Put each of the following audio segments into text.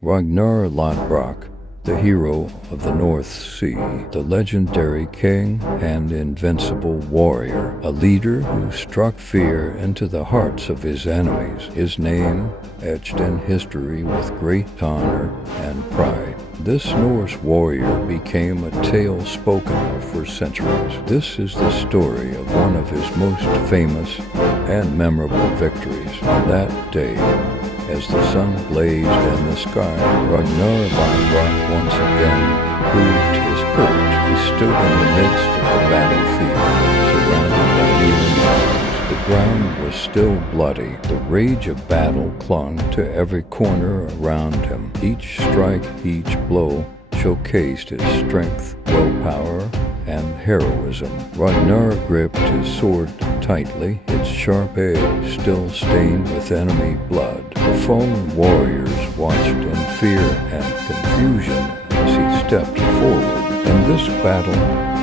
Ragnar Lodbrok, the hero of the North Sea, the legendary king and invincible warrior, a leader who struck fear into the hearts of his enemies, his name etched in history with great honor and pride. This Norse warrior became a tale spoken of for centuries. This is the story of one of his most famous and memorable victories. On that day, as the sun blazed in the sky, Ragnar Lodbrok once again proved his courage. He stood in the midst of the battlefield, surrounded by kneeling armies. The ground was still bloody. The rage of battle clung to every corner around him. Each strike, each blow showcased his strength, willpower, and heroism. Ragnar gripped his sword tightly, its sharp edge still stained with enemy blood. The fallen warriors watched in fear and confusion as he stepped forward. In this battle,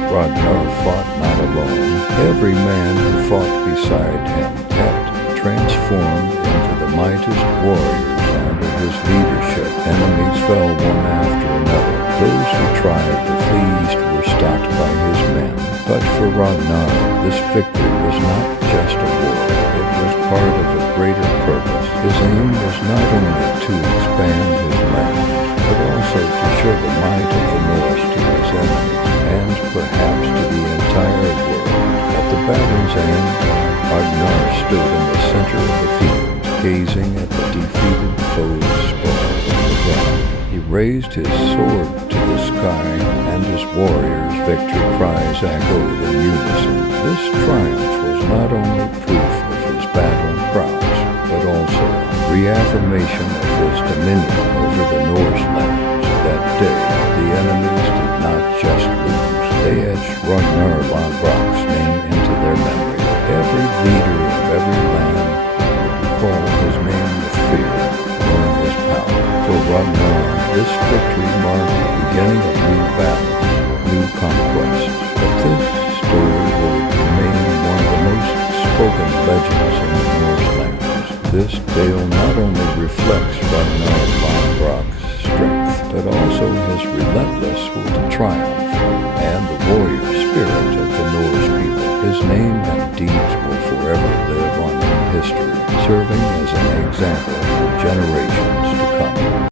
Ragnar fought not alone. Every man who fought beside him had transformed into the mightiest warriors under his leadership. Enemies fell one after another. Those who tried to flee east were stopped by his men. But for Ragnar, this victory was not just a war. It was part of a greater purpose. His aim was not only to expand his land, but also to show the might of the Norse to his enemies, and perhaps to the entire world. At the battle's end, Ragnar stood in the center of the field, gazing at the defeated foes sprawled on the ground. He raised his sword to the sky, and his warriors' victory cries echoed in unison. This triumph was not only proof of his battle prowess, but also a reaffirmation of his dominion over the Norse lands. That day, the enemies did not just lose. They etched Ragnar Lodbrok's name into their memory. Every leader of every land would recall his name with fear, knowing his power. For Ragnar, this victory marked the beginning of new battles, new conquests. But this story will remain one of the most spoken legends in the Norse lands. This tale not only reflects Ragnar Lodbrok's strength, but also his relentless will to triumph and the warrior spirit of the Norse people. His name and deeds will forever live on in history, serving as an example for generations